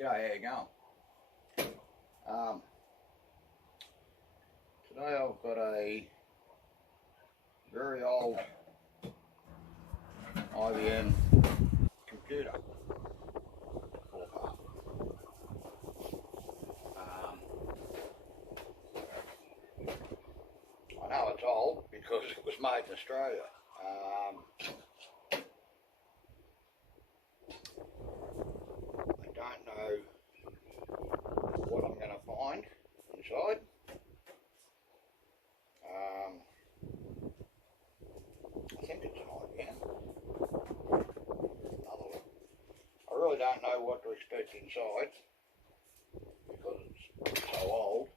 G'day, how you going? Today I've got a very old IBM computer. I know it's old because it was made in Australia. I don't know what I'm going to find inside. I think it's an IBM. Another one. I really don't know what to expect inside because it's so old.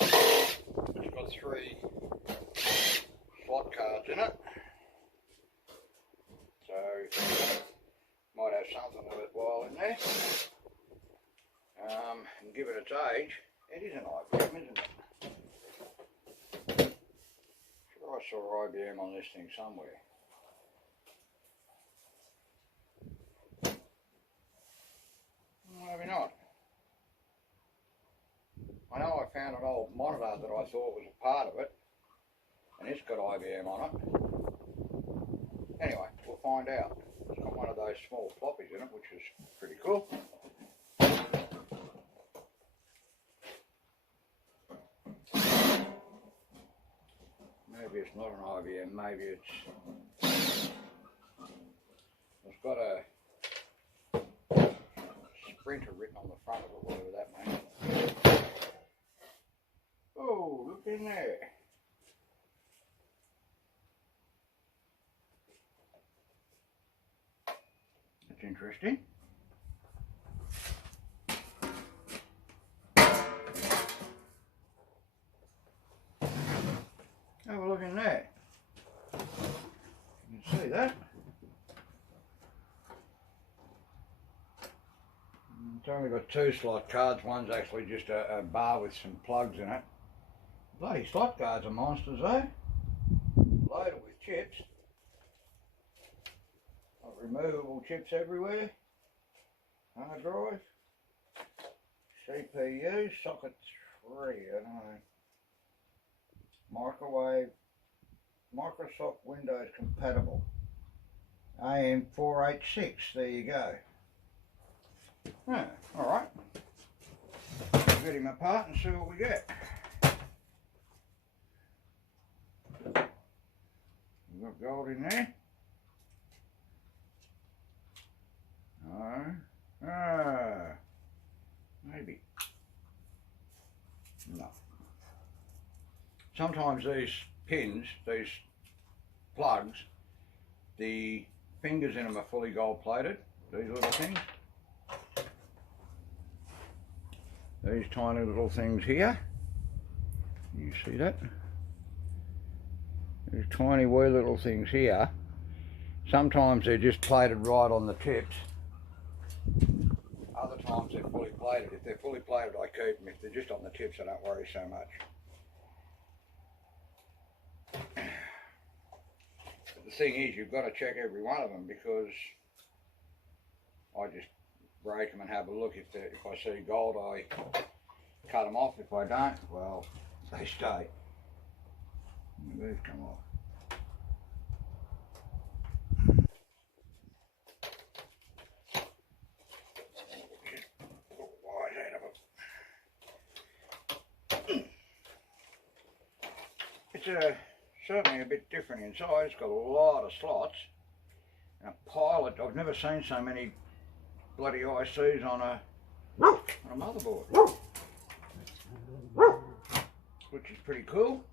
It's got 3 slot cards in it, so might have something worthwhile in there. And given its age, it is an IBM, isn't it? Sure, I saw IBM on this thing somewhere. Maybe not. I know I found an old monitor that I thought was a part of it, and it's got IBM on it. Anyway, we'll find out. It's got one of those small floppies in it, which is pretty cool. Maybe it's not an IBM, maybe it's got a Sprinter written on the front of it, whatever that means. Oh, look in there. That's interesting. Have a look in there. You can see that. It's only got 2 slot cards. One's actually just a bar with some plugs in it. Bloody slot cards are monsters though. Loaded with chips. Got removable chips everywhere. Hard drive. CPU, socket 3, I don't know. Microwave, Microsoft Windows compatible. AM486, there you go. Yeah, alright. We'll get him apart and see what we get. We've got gold in there. No. Maybe. No. Sometimes these pins, these plugs, the fingers in them are fully gold plated, these little things. These tiny little things here, you see that? These tiny wee little things here, sometimes they're just plated right on the tips, other times they're fully plated. If they're fully plated I keep them, if they're just on the tips I don't worry so much. But the thing is, you've got to check every one of them because I just break them and have a look. If I see gold, I cut them off. If I don't, well, they stay. These come off. It's certainly a bit different inside. It's got a lot of slots and a pile of, I've never seen so many bloody ICs on a motherboard, which is pretty cool.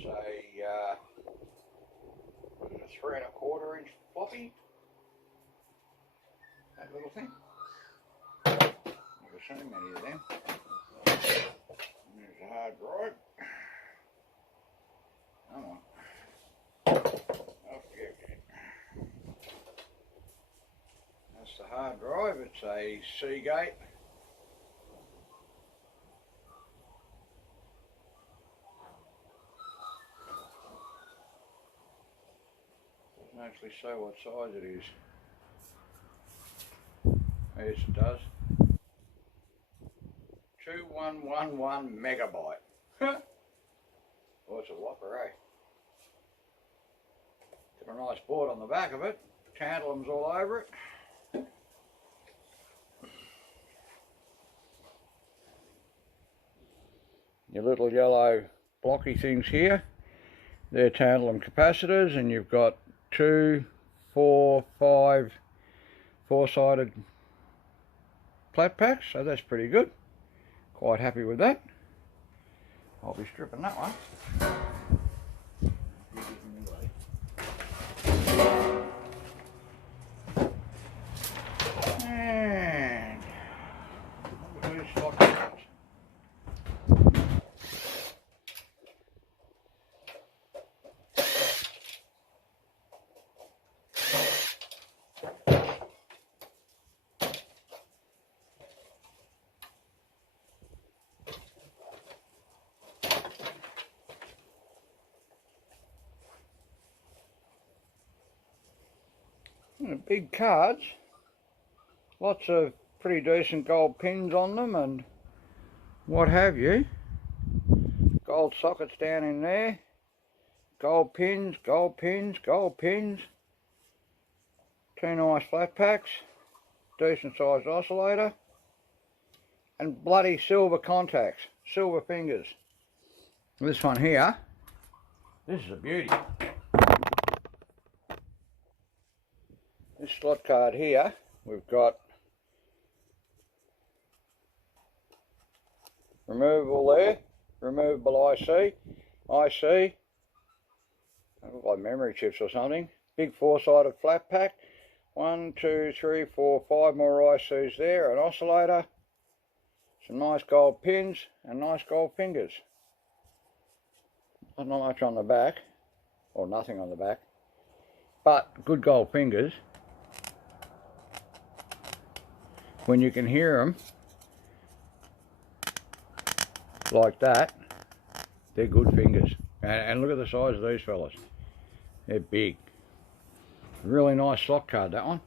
It's a, what is it, 3 1/4 inch floppy. That little thing. Never seen many of them. There's a hard drive. Come on. Off you get. That's the hard drive. It's a Seagate. Doesn't actually say what size it is. Yes, it does. 2111 megabyte. Oh, it's a whopper, eh? Got a nice board on the back of it. Tantalum's all over it. Your little yellow blocky things here, they're tantalum capacitors, and you've got 2, 4, 5 4-sided flat packs, so that's pretty good. Quite happy with that. I'll be stripping that one. And these slot cards. Big cards, lots of pretty decent gold pins on them and what have you. Gold sockets down in there, gold pins, gold pins, gold pins. 2 nice flat packs, decent sized oscillator, and bloody silver contacts, silver fingers. This one here, this is a beauty. This slot card here, we've got removable there, removable IC, they look like memory chips or something. Big 4-sided flat pack, 1, 2, 3, 4, 5 more ICs there, an oscillator, some nice gold pins and nice gold fingers. Not much on the back, or nothing on the back, but good gold fingers. When you can hear them like that, they're good fingers. And look at the size of these fellas. They're big. Really nice slot card, that one.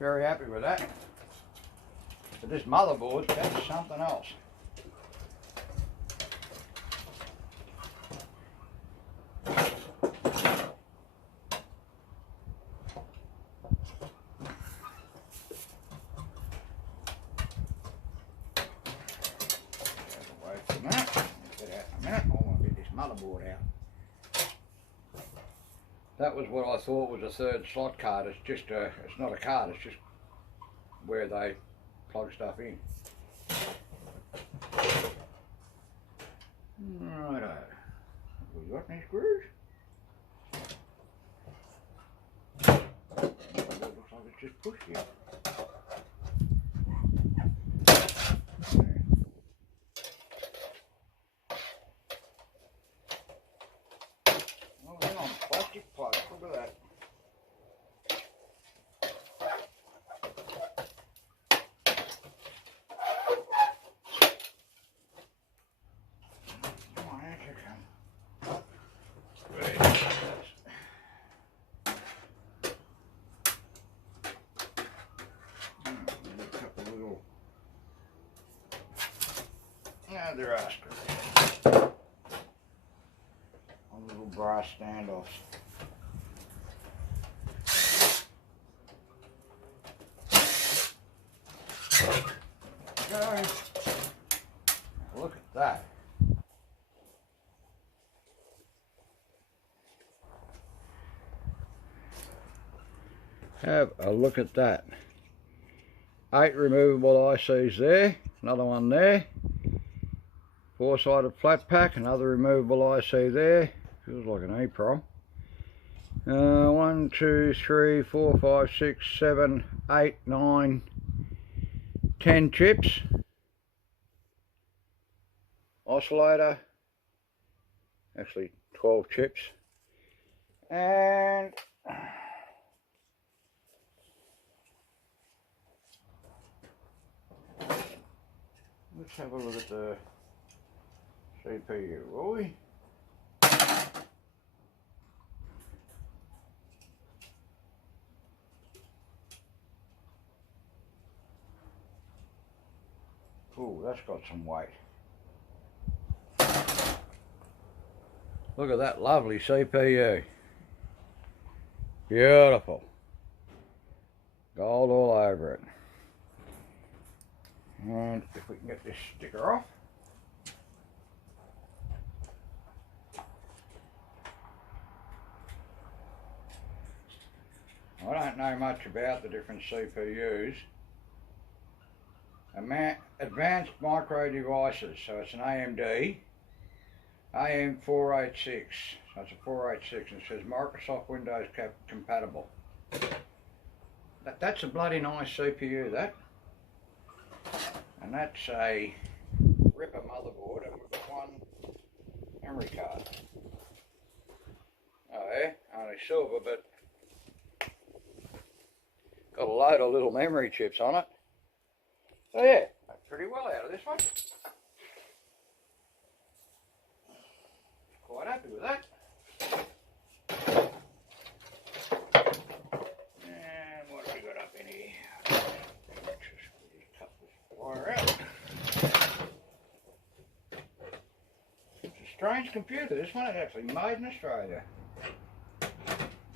Very happy with that. But this motherboard, that's something else. Motherboard out. That was what I thought was a third slot card. It's just a, it's not a card, it's just where they plug stuff in. Righto. Have we got any screws? It looks like it's just pushed here. Look at that. Come on, out you come. A couple of little. Now there are screws. Little brass standoffs. Go. Look at that. Have a look at that. 8 removable ICs there, another one there. Four-sided flat pack, another removable IC there. Feels like an EEPROM. 1, 2, 3, 4, 5, 6, 7, 8, 9, 10 chips. Oscillator. Actually 12 chips. And let's have a look at the CPU, will we? Ooh, that's got some weight. Look at that lovely CPU. Beautiful. Gold all over it. And if we can get this sticker off. I don't know much about the different CPUs. Advanced Micro Devices, so it's an AMD AM486, so it's a 486, and it says Microsoft Windows compatible. That's a bloody nice CPU, that. And that's a ripper motherboard, and we've got one memory card. Oh yeah, only silver, but got a load of little memory chips on it. So yeah, pretty well out of this one. Quite happy with that. And what have we got up in here? Just cut this wire out. It's a strange computer. This one is actually made in Australia.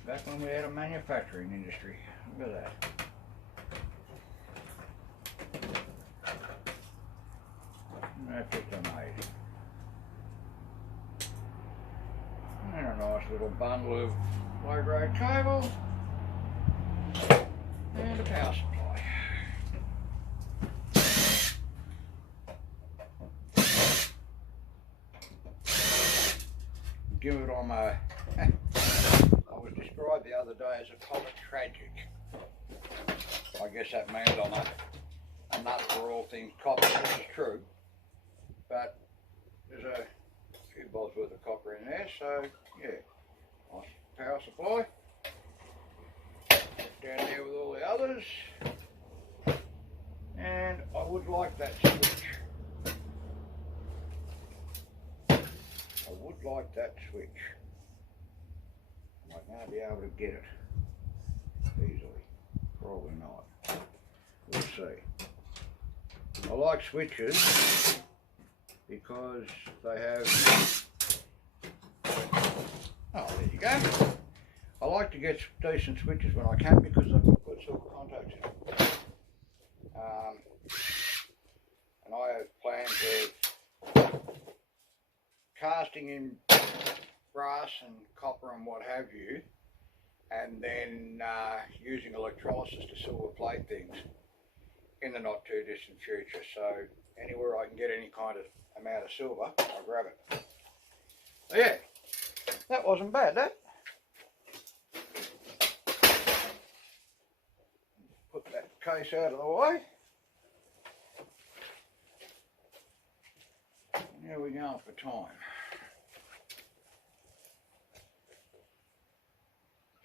Back when we had a manufacturing industry. Look at that. That's what they made. And a nice little bundle of low-grade cable and a power supply. Give it on my. I was described the other day as a comic tragic. I guess that means I'm a nut for all things copper, which is true. But there's a few bolts worth of copper in there, so yeah, nice power supply. Down there with all the others. And I would like that switch. I would like that switch. I might not be able to get it easily. Probably not. We'll see. I like switches because they have, oh there you go. I like to get decent switches when I can because they've got good silver contacts in them. And I have plans of casting in brass and copper and what have you, and then using electrolysis to silver plate things in the not too distant future. So anywhere I can get any kind of amount of silver, I'll grab it. So yeah, that wasn't bad, that. Put that case out of the way. Here we go for time.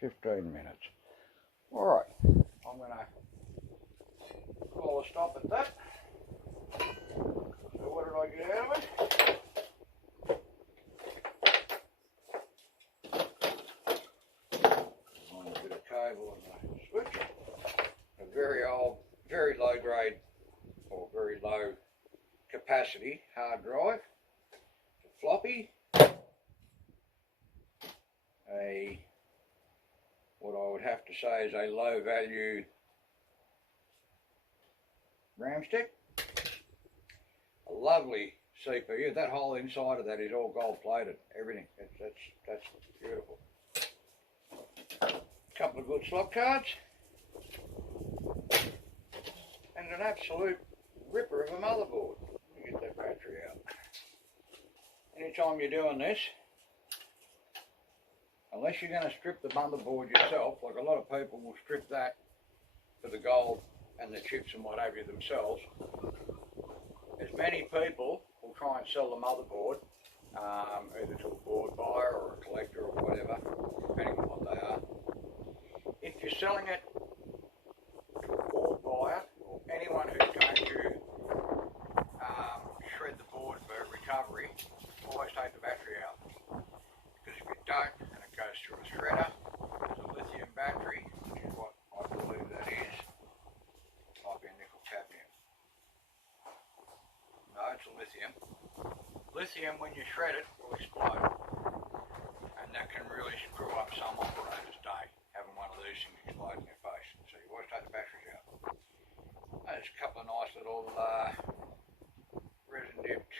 15 minutes. Alright, I'm going to call a stop at that. So what did I get out of it? On a bit of cable and a switch. A very old, very low grade or very low capacity hard drive. A floppy. What I would have to say is a low value RAM stick. A lovely CPU. That whole inside of that is all gold plated. Everything. That's beautiful. A couple of good slot cards. And an absolute ripper of a motherboard. Let me get that battery out. anytime you're doing this, unless you're going to strip the motherboard yourself, like a lot of people will strip that for the gold and the chips and what have you themselves, as many people will try and sell the motherboard, either to a board buyer or a collector or whatever, depending on what they are. If you're selling it to a board buyer or anyone who's going to shred the board for recovery, always take the battery out. Because if you don't, and it goes through a shredder, there's a lithium battery, which is what I believe that is. Might be a nickel cadmium. No, it's a lithium. Lithium, when you shred it, will explode. And that can really screw up some operators' day, having one of these things explode in their face. So you always take the batteries out. There's a couple of nice little resin dipped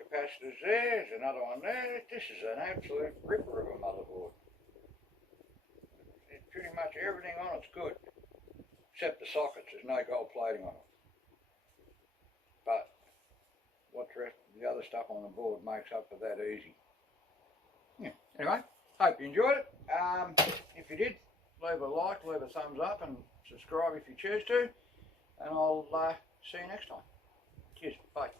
capacitors there. There's another one there. This is an absolute ripper of a motherboard. It's pretty much everything on it's good, except the sockets. There's no gold plating on it. But what the other stuff on the board makes up for that easy. Yeah. Anyway, hope you enjoyed it. If you did, leave a like, leave a thumbs up, and subscribe if you choose to. And I'll see you next time. Cheers. Bye.